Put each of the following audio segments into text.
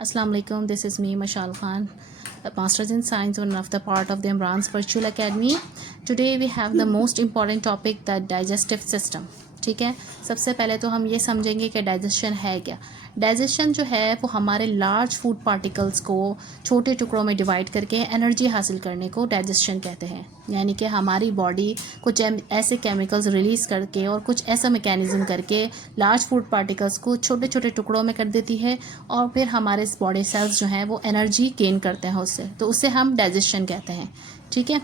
Assalamu alaikum, this is me Mashal Khan, a Masters in Science, one of the part of the Imran's Virtual Academy. Today we have the most important topic, the digestive system. ठीक है, सबसे पहले तो हम ये समझेंगे कि digestion है क्या. डाइजेशन जो है वो हमारे लार्ज फूड पार्टिकल्स को छोटे टुकड़ों में डिवाइड करके एनर्जी हासिल करने को डाइजेशन कहते हैं. यानी कि हमारी बॉडी कुछ ऐसे केमिकल्स रिलीज़ करके और कुछ ऐसा मैकेनिज़्म करके लार्ज फूड पार्टिकल्स को छोटे छोटे टुकड़ों में कर देती है और फिर हमारे बॉडी सेल्स जो हैं वो एनर्जी गेन करते हैं उससे, तो उससे हम डाइजेशन कहते हैं. ठीक है,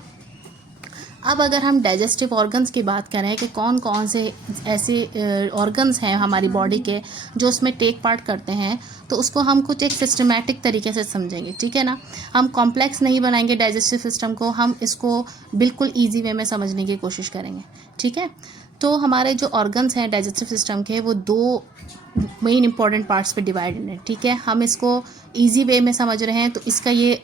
अब अगर हम डाइजेस्टिव ऑर्गन्स की बात करें कि कौन कौन से ऐसे ऑर्गन्स हैं हमारी बॉडी के जो उसमें टेक पार्ट करते हैं, तो उसको हम कुछ एक सिस्टमेटिक तरीके से समझेंगे. ठीक है ना, हम कॉम्प्लेक्स नहीं बनाएंगे डाइजेस्टिव सिस्टम को, हम इसको बिल्कुल ईजी वे में समझने की कोशिश करेंगे. ठीक है, तो हमारे जो ऑर्गन्स हैं डाइजेस्टिव सिस्टम के वो दो मेन इंपॉर्टेंट पार्ट्स पे डिवाइडेड है. ठीक है, हम इसको इजी वे में समझ रहे हैं तो इसका ये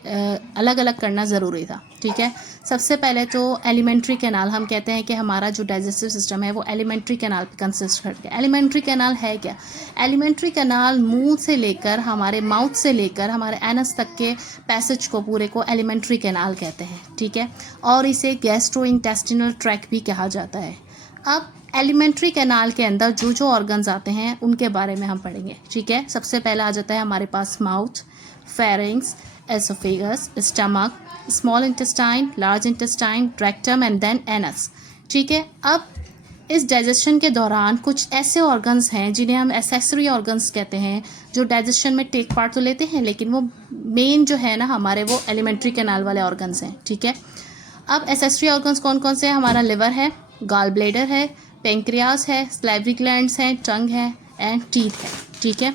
अलग अलग करना ज़रूरी था. ठीक है, सबसे पहले तो एलिमेंट्री कैनाल, हम कहते हैं कि हमारा जो डाइजेस्टिव सिस्टम है वो एलिमेंट्री कैनाल पे कंसिस्ट करके. एलिमेंट्री कैनाल है क्या? एलिमेंट्री कैनाल मुंह से लेकर हमारे माउथ से लेकर हमारे एनस तक के पैसेज को पूरे को एलिमेंट्री कैनाल कहते हैं. ठीक है, और इसे गैस्ट्रो इंटेस्टिनल ट्रैक भी कहा जाता है. अब एलिमेंट्री कैनाल के अंदर जो जो ऑर्गन्स आते हैं उनके बारे में हम पढ़ेंगे. ठीक है, सबसे पहला आ जाता है हमारे पास mouth, pharynx, oesophagus, stomach, small intestine, large intestine, rectum and then anus. ठीक है, अब इस डाइजेशन के दौरान कुछ ऐसे ऑर्गन्स हैं जिन्हें हम एसेसरी ऑर्गन्स कहते हैं जो डाइजेशन में टेक पार्ट तो लेते हैं लेकिन वो मेन जो है ना हमारे वो एलिमेंट्री कैनाल वाले ऑर्गन्स हैं. ठीक है, अब एसेसरी ऑर्गन्स कौन कौन से हैं? हमारा लिवर है, गॉल ब्लैडर है, पेंक्रियास है, सलाइवरी ग्लैंड्स हैं, टंग है एंड टीथ है. ठीक है,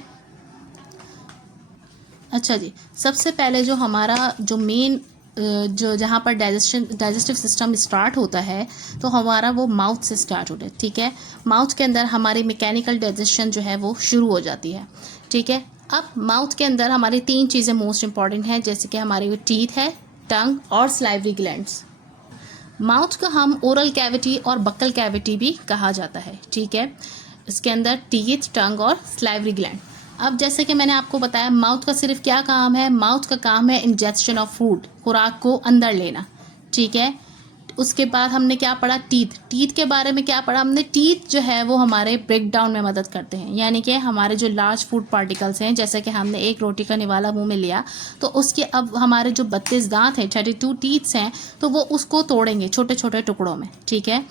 अच्छा जी, सबसे पहले जो हमारा जो मेन जो जहाँ पर डाइजेस्टिव सिस्टम स्टार्ट होता है तो हमारा वो माउथ से स्टार्ट होता है. ठीक है, माउथ के अंदर हमारी मैकेनिकल डाइजेशन जो है वो शुरू हो जाती है. ठीक है, अब माउथ के अंदर हमारी तीन चीज़ें मोस्ट इंपॉर्टेंट हैं, जैसे कि हमारी टीथ है, टंग और सलाइवरी ग्लैंड्स. माउथ को हम ओरल कैविटी और बक्कल कैविटी भी कहा जाता है. ठीक है, इसके अंदर टीथ, टंग और सलाइवरी ग्लैंड. अब जैसे कि मैंने आपको बताया माउथ का सिर्फ क्या काम है? माउथ का काम है इंजेक्शन ऑफ फूड, खुराक को अंदर लेना. ठीक है, उसके बाद हमने क्या पढ़ा? टीथ के बारे में क्या पढ़ा हमने? टीथ जो है वो हमारे ब्रेक डाउन में मदद करते हैं. यानी कि हमारे जो लार्ज फूड पार्टिकल्स हैं, जैसे कि हमने एक रोटी का निवाला मुंह में लिया तो उसके अब हमारे जो 32 दांत हैं, 32 टीथ्स हैं, तो वो उसको तोड़ेंगे छोटे छोटे टुकड़ों में. ठीक है,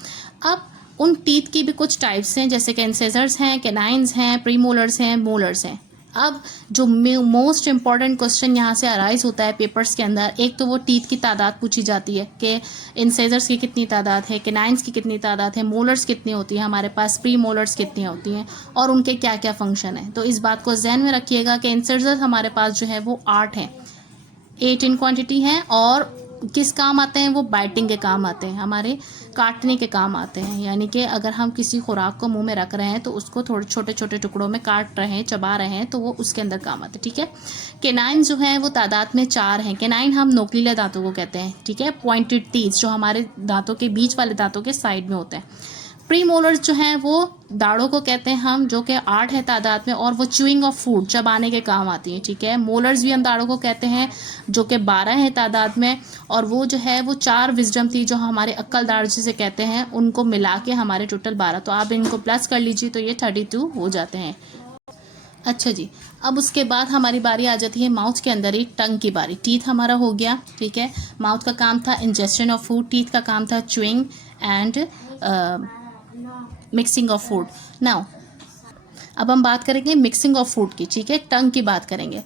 अब उन टीथ की भी कुछ टाइप्स हैं, जैसे कि इंसिजर्स हैं, कैनाइन्स हैं, प्रीमोलर्स हैं, मोलर्स हैं. अब जो मोस्ट इम्पॉर्टेंट क्वेश्चन यहाँ से अराइज होता है पेपर्स के अंदर, एक तो वो टीथ की तादाद पूछी जाती है कि इंसेजर्स की कितनी तादाद है, कैनाइन्स की कितनी तादाद है, मोलर्स कितनी होती है हमारे पास, प्री मोलर्स कितनी होती हैं और उनके क्या क्या फंक्शन है. तो इस बात को जहन में रखिएगा कि इंसेजर्स हमारे पास जो है वो 8 हैं, 8 इन क्वांटिटी हैं और किस काम आते हैं? वो बाइटिंग के काम आते हैं, हमारे काटने के काम आते हैं. यानी कि अगर हम किसी खुराक को मुंह में रख रहे हैं तो उसको थोड़े छोटे छोटे टुकड़ों में काट रहे हैं, चबा रहे हैं, तो वो उसके अंदर काम आते हैं. ठीक है, केनाइन जो है वो तादाद में 4 हैं. केनाइन हम नोकीले दांतों को कहते हैं. ठीक है, पॉइंटेड टीथ जो हमारे दांतों के बीच वाले दांतों के साइड में होते हैं. प्री मोलर्स जो हैं वो दाढ़ों को कहते हैं हम, जो कि 8 है तादाद में और वो च्यूइंग ऑफ फूड, चबाने के काम आती हैं. ठीक है, मोलर्स भी हम दाढ़ों को कहते हैं जो कि 12 है तादाद में और वो जो है वो 4 विजडम थी जो हमारे अक्ल दाढ़ जिसे कहते हैं, उनको मिला के हमारे टोटल 12, तो आप इनको प्लस कर लीजिए तो ये 32 हो जाते हैं. अच्छा जी, अब उसके बाद हमारी बारी आ जाती है माउथ के अंदर ही टंग की बारी. टीथ हमारा हो गया. ठीक है, माउथ का काम था इंजेक्शन ऑफ फूड, टीथ का काम था chewing and mixing of food. Now अब हम बात करेंगे मिक्सिंग ऑफ फूड की. ठीक है, टंग की बात करेंगे.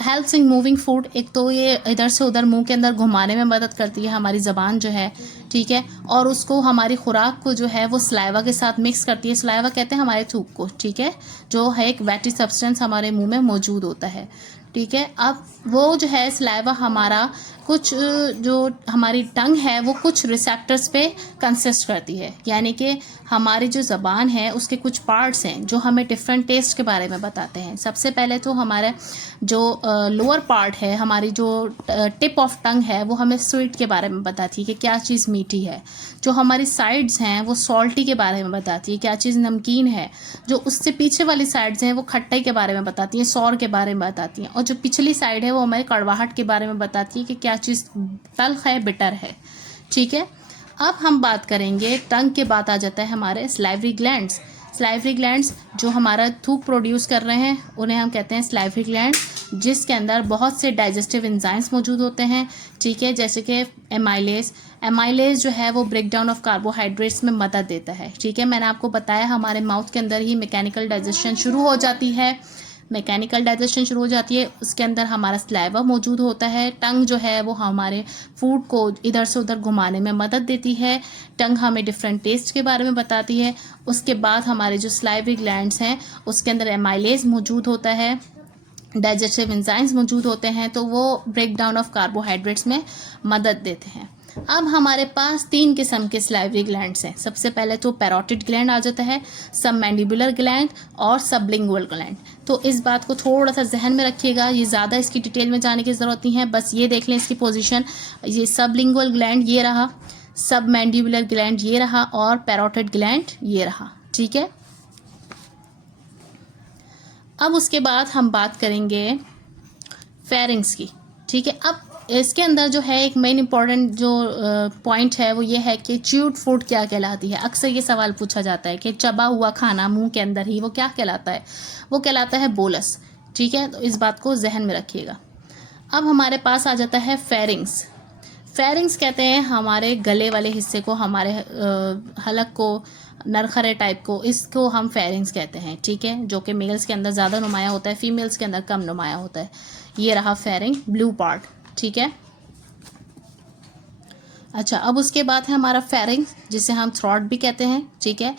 हेल्प्स इन मूविंग फूड, एक तो ये इधर से उधर मुंह के अंदर घुमाने में मदद करती है हमारी ज़बान जो है. ठीक है, और उसको हमारी खुराक को जो है वो सलाइवा के साथ मिक्स करती है. सलाइवा कहते हैं हमारे थूक को. ठीक है, जो है एक वेटी सब्सटेंस हमारे मुंह में मौजूद होता है. ठीक है, अब वो जो है सलाइवा हमारा कुछ जो हमारी टंग है वो कुछ रिसेप्टर्स पे कंसिस्ट करती है. यानी कि हमारी जो ज़बान है उसके कुछ पार्ट्स हैं जो हमें डिफरेंट टेस्ट के बारे में बताते हैं. सबसे पहले तो हमारा जो लोअर पार्ट है, हमारी जो टिप ऑफ टंग है, वो हमें स्वीट के बारे में बताती है कि क्या चीज़ मीठी मीठी है। जो हमारी साइड्स हैं वो सॉल्टी के बारे में बताती है, क्या चीज़ नमकीन है। जो उससे पीछे वाली साइड्स हैं वो खट्टाई के बारे में बताती हैं, सौर के बारे में बताती हैं। और जो पिछली साइड है वो हमारी कड़वाहट के बारे में बताती है कि क्या चीज़ तल्ख है, बिटर है। ठीक है, अब हम बात करेंगे टंग के बाद आ जाता है हमारे स्लाइवरी ग्लैंड्स। स्लाइवरी ग्लैंड्स जो हमारा थूक प्रोड्यूस कर रहे हैं उन्हें हम कहते हैं स्लाइवरी ग्लैंड, जिसके अंदर बहुत से डाइजेस्टिव एंजाइम्स मौजूद होते हैं। ठीक है, जैसे कि एमाइलेज जो है वो ब्रेक डाउन ऑफ कार्बोहाइड्रेट्स में मदद देता है। ठीक है, मैंने आपको बताया हमारे माउथ के अंदर ही मैकेनिकल डाइजेशन शुरू हो जाती है। उसके अंदर हमारा स्लाइवा मौजूद होता है। टंग जो है वो हमारे फूड को इधर से उधर घुमाने में मदद देती है। टंग हमें डिफरेंट टेस्ट के बारे में बताती है। उसके बाद हमारे जो स्लाइवरी ग्लैंड्स हैं उसके अंदर एमाइलेज मौजूद होता है, डाइजेस्टिव एंजाइम्स मौजूद होते हैं, तो वो ब्रेक डाउन ऑफ कार्बोहाइड्रेट्स में मदद देते हैं। अब हमारे पास 3 किस्म के स्लाइवरी ग्लैंड्स हैं। सबसे पहले तो पैरोटिड ग्लैंड आ जाता है, सबमैंडिबुलर ग्लैंड और सबलिंगुअल ग्लैंड। तो इस बात को थोड़ा सा जहन में रखिएगा, ये ज़्यादा इसकी डिटेल में जाने की ज़रूरत नहीं है, बस ये देख लें इसकी पोजीशन। ये सबलिंगुअल ग्लैंड ये रहा, सबमैंडिबुलर ग्लैंड ये रहा और पैरोटिड ग्लैंड ये रहा। ठीक है, अब उसके बाद हम बात करेंगे फेरिंग्स की। ठीक है, अब इसके अंदर जो है एक मेन इंपॉर्टेंट जो पॉइंट है वो ये है कि च्यूड फूड क्या कहलाती है। अक्सर ये सवाल पूछा जाता है कि चबा हुआ खाना मुंह के अंदर ही वो क्या कहलाता है। वो कहलाता है बोलस। ठीक है, तो इस बात को जहन में रखिएगा। अब हमारे पास आ जाता है फेरिंग्स। फेरिंग्स कहते हैं हमारे गले वाले हिस्से को, हमारे हलक को, नरखरे टाइप को, इसको हम फेरिंग्स कहते हैं। ठीक है, जो कि मेल्स के अंदर ज़्यादा नुमाया होता है, फीमेल्स के अंदर कम नुमाया होता है। ये रहा फेरिंग, ब्लू पार्ट। ठीक है, अच्छा, अब उसके बाद है हमारा फेरिंग्स जिसे हम थ्रॉट भी कहते हैं। ठीक है,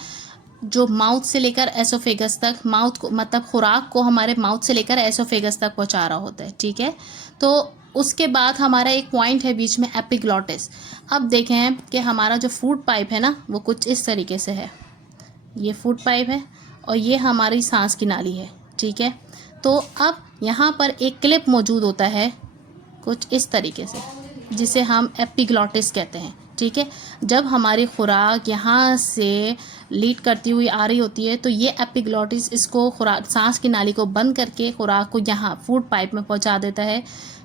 जो माउथ से लेकर एसोफेगस तक, माउथ को मतलब खुराक को हमारे माउथ से लेकर एसोफेगस तक पहुंचा रहा होता है। ठीक है, तो उसके बाद हमारा एक पॉइंट है बीच में, एपिग्लॉटिस। अब देखें कि हमारा जो फूड पाइप है ना वो कुछ इस तरीके से है। ये फूड पाइप है और ये हमारी सांस की नाली है। ठीक है, तो अब यहाँ पर एक क्लिप मौजूद होता है कुछ इस तरीके से, जिसे हम एपिग्लॉटिस कहते हैं। ठीक है, जब हमारी खुराक यहाँ से लीड करती हुई आ रही होती है तो ये एपिग्लॉटिस इसको खुराक, सांस की नाली को बंद करके खुराक को यहाँ फूड पाइप में पहुँचा देता है।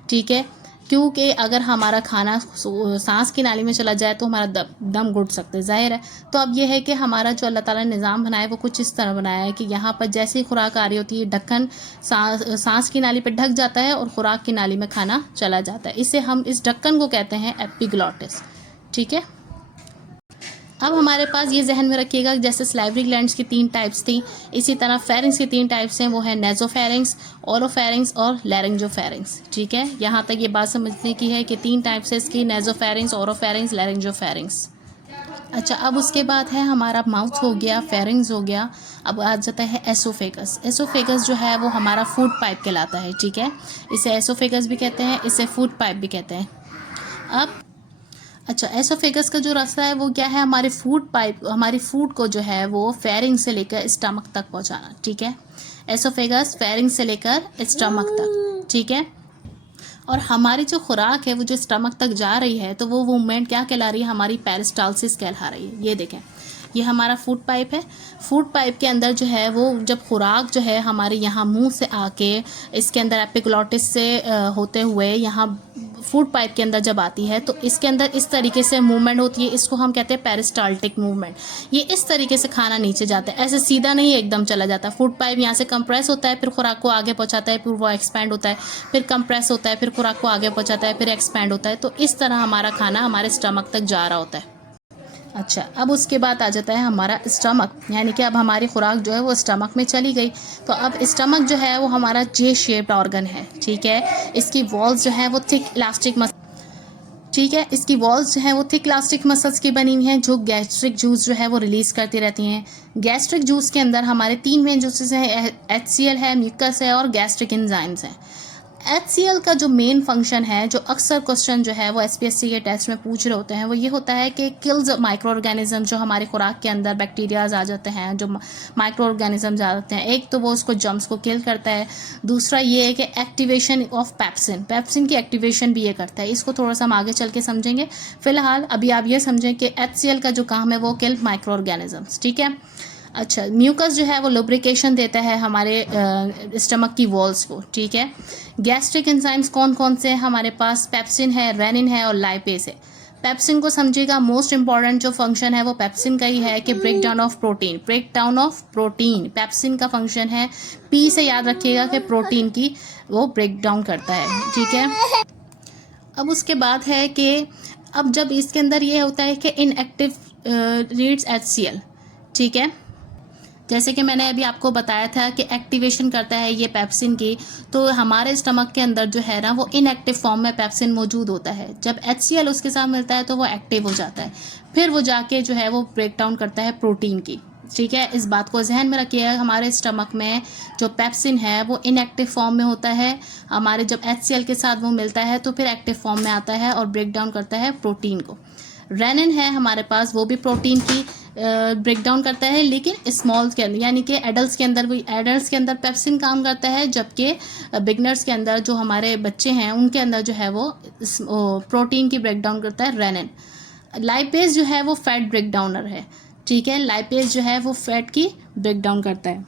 ठीक है, क्योंकि अगर हमारा खाना सांस की नाली में चला जाए तो हमारा दम घुट सकते हैं, जाहिर है। तो अब यह है कि हमारा जो अल्लाह ताला ने निज़ाम बनाया है वो कुछ इस तरह बनाया है कि यहाँ पर जैसे ही खुराक आ रही होती है ढक्कन सांस की नाली पे ढक जाता है और खुराक की नाली में खाना चला जाता है। इसे हम इस ढक्कन को कहते हैं एपिग्लॉटिस। ठीक है, अब हमारे पास ये जहन में रखिएगा जैसे स्लाइवरी ग्लैंड्स की 3 टाइप्स थी, इसी तरह फेरिंग्स की 3 टाइप्स हैं, वो है नेजोफेरिंग्स, ओरोफेरिंग्स और लैरिंजोफेरिंग्स। ठीक है, यहाँ तक ये बात समझने की है कि 3 टाइप्स है इसकी, नेजोफेरिंग्स, ओरोफेरिंग्स, लैरिंजोफेरिंग्स। अच्छा, अब उसके बाद है हमारा माउथ हो गया, फेरिंग्स हो गया। अब आ जाता है एसोफेगस। एसोफेगस जो है वो हमारा फूड पाइप कहलाता है। ठीक है, इसे एसोफेगस भी कहते हैं, इसे फूड पाइप भी कहते हैं। अब अच्छा, एसोफेगस का जो रास्ता है वो क्या है, हमारे फूड पाइप, हमारी फूड को जो है वो फेरिंग से लेकर स्टमक तक पहुंचाना। ठीक है, एसोफेगस फेरिंग से लेकर स्टमक तक। ठीक है, और हमारी जो खुराक है वो जो स्टमक तक जा रही है तो वो मूवमेंट क्या कहला रही है, हमारी पेरिस्टालसिस कहला रही है। ये देखें, ये हमारा फूड पाइप है। फूड पाइप के अंदर जो है वो जब खुराक जो है हमारे यहाँ मुंह से आके इसके अंदर एपिग्लॉटिस से होते हुए यहाँ फूड पाइप के अंदर जब आती है तो इसके अंदर इस तरीके से मूवमेंट होती है, इसको हम कहते हैं पेरिस्टाल्टिक मूवमेंट। ये इस तरीके से खाना नीचे जाता है, ऐसे सीधा नहीं एकदम चला जाता। फूड पाइप यहाँ से कंप्रेस होता है, फिर खुराक को आगे पहुँचाता है, फिर वो एक्सपैंड होता है, फिर कंप्रेस होता है, फिर खुराक को आगे पहुँचाता है, फिर एक्सपैंड होता है। तो इस तरह हमारा खाना हमारे स्टमक तक जा रहा होता है। अच्छा, अब उसके बाद आ जाता है हमारा स्टमक, यानी कि अब हमारी खुराक जो है वो स्टमक में चली गई। तो अब स्टमक जो है वो हमारा जे शेप्ड ऑर्गन है। ठीक है, इसकी वॉल्स जो है वो थिक इलास्टिक ठीक है, इसकी वॉल्स जो है वो थिक इलास्टिक मसल्स की बनी हुई हैं जो गैस्ट्रिक जूस जो है वो रिलीज़ करती रहती हैं। गैस्ट्रिक जूस के अंदर हमारे 3 मेन जूसेस हैं, HCl है, म्यूकस है और गैस्ट्रिक एंजाइम्स हैं। HCl का जो मेन फंक्शन है, जो अक्सर क्वेश्चन जो है वो SPSC के टेस्ट में पूछ रहे होते हैं, वो ये होता है कि किल्स माइक्रो ऑर्गेनिज्म, जो हमारे खुराक के अंदर बैक्टीरियाज आ जाते हैं, जो माइक्रो ऑर्गेनिजम्स आ जाते हैं, एक तो वो उसको जम्स को किल करता है, दूसरा ये है कि एक्टिवेशन ऑफ पेप्सिन, पेप्सिन की एक्टिवेशन भी ये करता है। इसको थोड़ा सा हम आगे चल के समझेंगे। फिलहाल अभी आप ये समझें कि HCl का जो काम है वो किल माइक्रो ऑर्गेनिजम्स, ठीक है। अच्छा, म्यूकस जो है वो लुब्रिकेशन देता है हमारे स्टमक की वॉल्स को, ठीक है। गैस्ट्रिक एंजाइम्स कौन कौन से हैं हमारे पास? पेप्सिन है, रेनिन है और लाइपेज है। पेप्सिन को समझिएगा, मोस्ट इंपॉर्टेंट जो फंक्शन है वो पेप्सिन का ही है कि break down of protein, break down of protein pepsin का फंक्शन है। पी से याद रखिएगा कि प्रोटीन की वो ब्रेक डाउन करता है, ठीक है। अब उसके बाद है कि अब जब इसके अंदर ये होता है कि इनएक्टिव रीड्स HCl, ठीक है। जैसे कि मैंने अभी आपको बताया था कि एक्टिवेशन करता है ये पेप्सिन की, तो हमारे स्टमक के अंदर जो है ना वो इनएक्टिव फॉर्म में पेप्सिन मौजूद होता है। जब HCl उसके साथ मिलता है तो वो एक्टिव हो जाता है, फिर वो जाके जो है वो ब्रेक डाउन करता है प्रोटीन की, ठीक है। इस बात को जहन में रखिएगा, हमारे स्टमक में जो पेप्सिन है वो इनएक्टिव फॉर्म में होता है, हमारे जब HCl के साथ वो मिलता है तो फिर एक्टिव फॉर्म में आता है और ब्रेक डाउन करता है प्रोटीन को। रेनिन है हमारे पास, वो भी प्रोटीन की ब्रेक डाउन करता है, लेकिन स्मॉल्स के अंदर, यानी कि एडल्ट्स के अंदर, एडल्ट्स के अंदर पेप्सिन काम करता है, जबकि बिगनर्स के अंदर जो हमारे बच्चे हैं उनके अंदर जो है वो प्रोटीन की ब्रेक डाउन करता है रेनिन। लाइपेज जो है वो फैट ब्रेक डाउनर है, ठीक है। लाइपेज जो है वो फैट की ब्रेक डाउन करता है।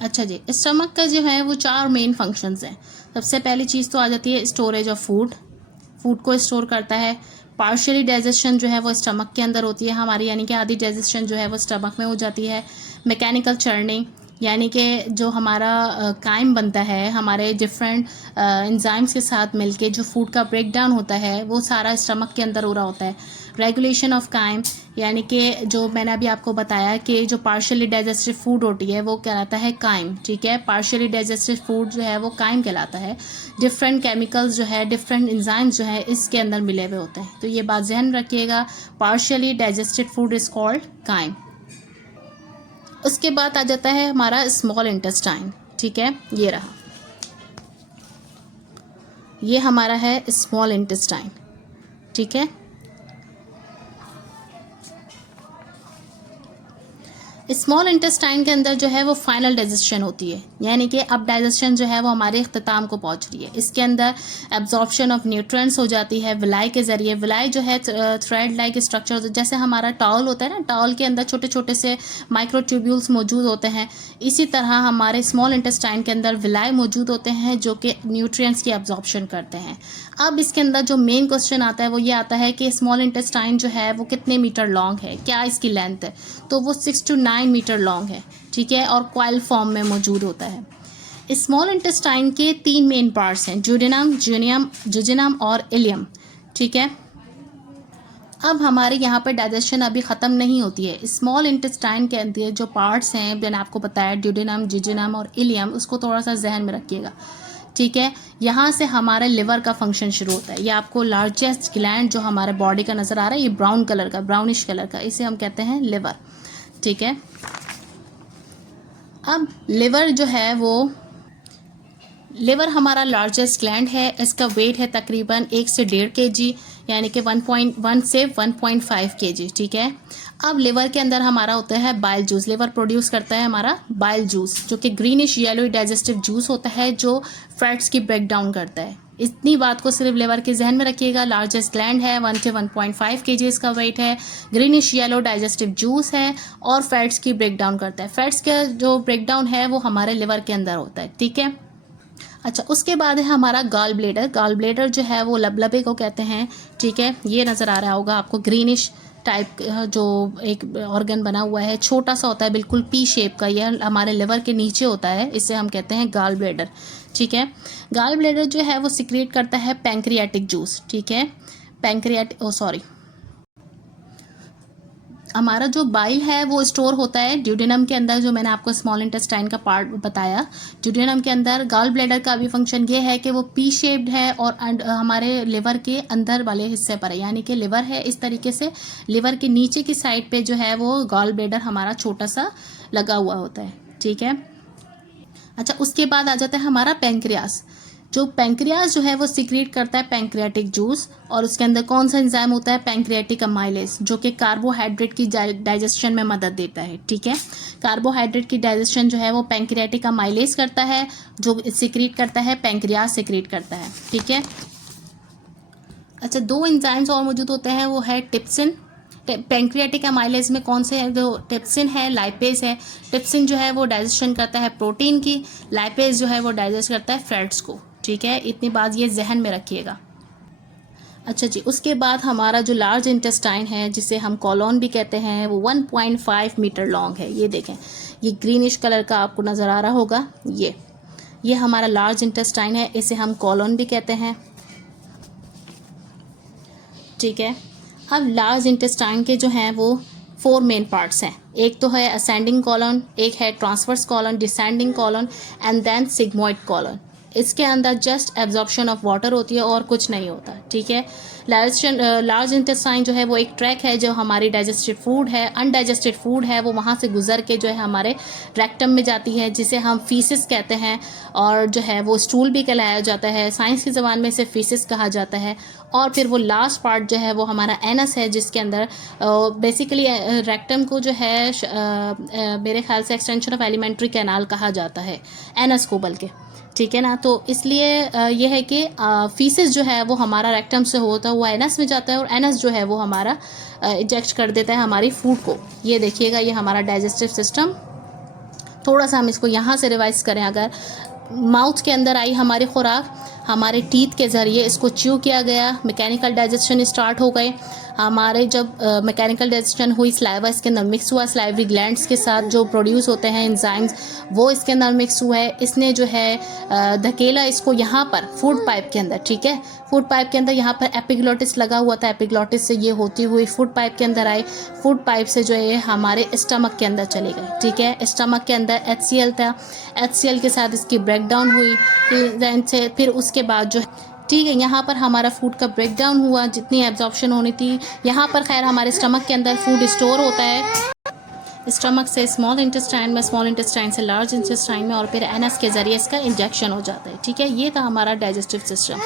अच्छा जी, स्टमक का जो है वो 4 मेन फंक्शंस हैं। सबसे पहली चीज़ तो आ जाती है स्टोरेज ऑफ फूड, फूड को स्टोर करता है। पार्शियली डाइजेशन जो है वो स्टमक के अंदर होती है हमारी, यानी कि आधी डाइजेशन जो है वो स्टमक में हो जाती है। मैकेनिकल चर्निंग, यानी कि जो हमारा काइम बनता है हमारे डिफरेंट एंजाइम्स के साथ मिलके जो फूड का ब्रेक डाउन होता है वो सारा स्टमक के अंदर हो रहा होता है। रेगुलेशन ऑफ काइम, यानी कि जो मैंने अभी आपको बताया कि जो पार्शियली डाइजेस्टिव फूड होती है वो कहलाता है काइम, ठीक है। पार्शियली डाइजेस्टिव फूड जो है वो काइम कहलाता है। डिफरेंट केमिकल्स जो है, डिफरेंट एंजाइम्स जो है इसके अंदर मिले हुए होते हैं, तो ये बात ध्यान रखिएगा, partially digested food is called crime. उसके बाद आ जाता है हमारा स्मॉल इंटेस्टाइन, ठीक है। ये रहा, ये हमारा है स्मॉल इंटेस्टाइन, ठीक है। स्मॉल इंटेस्टाइन के अंदर जो है वो फाइनल डाइजेशन होती है, यानी कि अब डाइजेशन जो है वो हमारे इख्तिताम को पहुंच रही है। इसके अंदर एब्जॉर्प्शन ऑफ न्यूट्रिएंट्स हो जाती है विलाई के ज़रिए। विलाई जो है थ्रेड लाइक स्ट्रक्चर, जैसे हमारा टॉवल होता है ना, टॉवल के अंदर छोटे छोटे से माइक्रोट्यूब्यूल्स मौजूद होते हैं, इसी तरह हमारे स्मॉल इंटेस्टाइन के अंदर विलाई मौजूद होते हैं जो कि न्यूट्रिएंट्स की एब्जॉर्प्शन करते हैं। अब इसके अंदर जो मेन क्वेश्चन आता है वो ये आता है कि स्मॉल इंटेस्टाइन जो है वो कितने मीटर लॉन्ग है, क्या इसकी लेंथ है, तो वो 6 to 9 मीटर लॉन्ग है, ठीक है, और कॉइल फॉर्म में मौजूद होता है। स्मॉल इंटेस्टाइन के 3 मेन पार्ट्स हैं, ड्यूडेनम, जुजिनम और इलियम, ठीक है। अब हमारे यहाँ पर डाइजेशन अभी ख़त्म नहीं होती है। स्मॉल इंटेस्टाइन के अंदर जो पार्ट्स हैं मैंने आपको बताया, ड्यूडेनम, जुजिनम और इलियम, उसको थोड़ा सा जहन में रखिएगा, ठीक है। यहाँ से हमारे लिवर का फंक्शन शुरू होता है। ये आपको लार्जेस्ट ग्लैंड जो हमारे बॉडी का नज़र आ रहा है, ये ब्राउन कलर का, ब्राउनिश कलर का, इसे हम कहते हैं लिवर, ठीक है। अब लिवर जो है वो, लिवर हमारा लार्जेस्ट ग्लैंड है, इसका वेट है तकरीबन 1 से 1.5 kg, यानी कि 1.1 से 1.5 kg, ठीक है। अब लिवर के अंदर हमारा होता है बाइल जूस, लिवर प्रोड्यूस करता है हमारा बाइल जूस, जो कि ग्रीनिश येलो डाइजेस्टिव जूस होता है जो फैट्स की ब्रेक डाउन करता है। इतनी बात को सिर्फ लिवर के जहन में रखिएगा। लार्जेस्ट ग्लैंड है, 1 से 1.5 kg इसका वेट है, ग्रीनिश येलो डाइजेस्टिव जूस है और फैट्स की ब्रेक डाउन करता है। फैट्स का जो ब्रेक डाउन है वो हमारे लिवर के अंदर होता है, ठीक है। अच्छा, उसके बाद है हमारा गॉल ब्लेडर। गॉल ब्लेडर जो है वो लबलबे को कहते हैं, ठीक है। ये नज़र आ रहा होगा आपको, ग्रीनिश टाइप जो एक ऑर्गन बना हुआ है, छोटा सा होता है, बिल्कुल पी शेप का, यह हमारे लिवर के नीचे होता है, इसे हम कहते हैं गॉल ब्लेडर, ठीक है। गॉल ब्लेडर जो है वो सिक्रेट करता है पैंक्रियाटिक जूस, ठीक है। हमारा जो बाइल है वो स्टोर होता है ड्यूडेनम के अंदर, जो मैंने आपको स्मॉल इंटेस्टाइन का पार्ट बताया। ड्यूडेनम के अंदर गॉल ब्लैडर का भी फंक्शन ये है कि वो पी शेप्ड है और हमारे लिवर के अंदर वाले हिस्से पर है, यानी कि लिवर है इस तरीके से, लिवर के नीचे की साइड पे जो है वो गॉल ब्लैडर हमारा छोटा सा लगा हुआ होता है, ठीक है। अच्छा, उसके बाद आ जाता है हमारा पैंक्रियास। जो पैंक्रियाज जो है वो सिक्रीट करता है पैंक्रियाटिक जूस, और उसके अंदर कौन सा एंजाइम होता है, पैंक्रियाटिक अमाइलेज, जो कि कार्बोहाइड्रेट की डाइजेशन में मदद देता है। ठीक है, कार्बोहाइड्रेट की डाइजेशन जो है वो पैंक्रियाटिक अमाइलेज करता है, जो सिक्रीट करता है पैंक्रियाज सिक्रीट करता है। ठीक है, अच्छा, 2 एंजाइम्स और मौजूद होते हैं, वो है टिप्सिन। पैंक्रियाटिक अमाइलेज में कौन से है, जो टिप्सिन है, लाइपेज है। टिप्सिन जो है वो डाइजेशन करता है प्रोटीन की, लाइपेज जो है वो डाइजेस्ट करता है फैट्स को। ठीक है, इतनी बात ये जहन में रखिएगा। अच्छा जी, उसके बाद हमारा जो लार्ज इंटेस्टाइन है, जिसे हम कॉलोन भी कहते हैं, वो 1.5 मीटर लॉन्ग है। ये देखें, ये ग्रीनिश कलर का आपको नज़र आ रहा होगा, ये हमारा लार्ज इंटेस्टाइन है, इसे हम कॉलोन भी कहते हैं। ठीक है, अब लार्ज इंटेस्टाइन के जो हैं वो 4 मेन पार्ट्स हैं। एक तो है असेंडिंग कॉलन, एक है transverse colon, descending colon and then sigmoid colon. इसके अंदर जस्ट एब्जॉर्प्शन ऑफ वाटर होती है और कुछ नहीं होता। ठीक है, लार्ज इंटेस्टाइन जो है वो एक ट्रैक है, जो हमारी डाइजेस्टेड फूड है, अनडाइजेस्टेड फूड है, वो वहाँ से गुजर के जो है हमारे रेक्टम में जाती है, जिसे हम फीसिस कहते हैं, और जो है वो स्टूल भी कहलाया जाता है, साइंस की ज़बान में इसे फीसिस कहा जाता है। और फिर वो लास्ट पार्ट जो है वो हमारा एनस है, जिसके अंदर बेसिकली रेक्टम को जो है मेरे ख्याल से एक्सटेंशन ऑफ एलिमेंट्री कैनाल कहा जाता है, एनस को बल्कि। ठीक है ना, तो इसलिए यह है कि फीसिस जो है वो हमारा रेक्टम से होता हुआ एनस में जाता है, और एनस जो है वो हमारा इजेक्ट कर देता है हमारी फूड को। ये देखिएगा, ये हमारा डाइजेस्टिव सिस्टम। थोड़ा सा हम इसको यहाँ से रिवाइज करें, अगर माउथ के अंदर आई हमारी खुराक, हमारे टीथ के ज़रिए इसको च्यू किया गया, मैकेनिकल डाइजेशन स्टार्ट हो गए। हमारे जब मैकेनिकल डाइजेशन हुई, स्लाइवा इसके अंदर मिक्स हुआ, स्लाइवरी ग्लैंड्स के साथ जो प्रोड्यूस होते हैं एंजाइम्स, वो इसके अंदर मिक्स हुआ है। इसने जो है धकेला इसको यहाँ पर फूड पाइप के अंदर। ठीक है, फूड पाइप के अंदर यहाँ पर एपिग्लोटिस लगा हुआ था, एपिग्लोटिस से ये होती हुई फूड पाइप के अंदर आई, फूड पाइप से जो है हमारे स्टमक के अंदर चली गई। ठीक है, स्टमक के अंदर HCl था, HCl के साथ इसकी ब्रेकडाउन हुई, फिर उसके बाद जो, ठीक है, यहाँ पर हमारा फूड का ब्रेकडाउन हुआ, जितनी एब्जॉर्प्शन होनी थी यहाँ पर। खैर, हमारे स्टमक के अंदर फूड स्टोर होता है, स्टमक से स्मॉल इंटेस्टाइन में, स्मॉल इंटेस्टाइन से लार्ज इंटेस्टाइन में, और फिर एनस के ज़रिए इसका इंजेक्शन हो जाता है। ठीक है, ये था हमारा डाइजेस्टिव सिस्टम।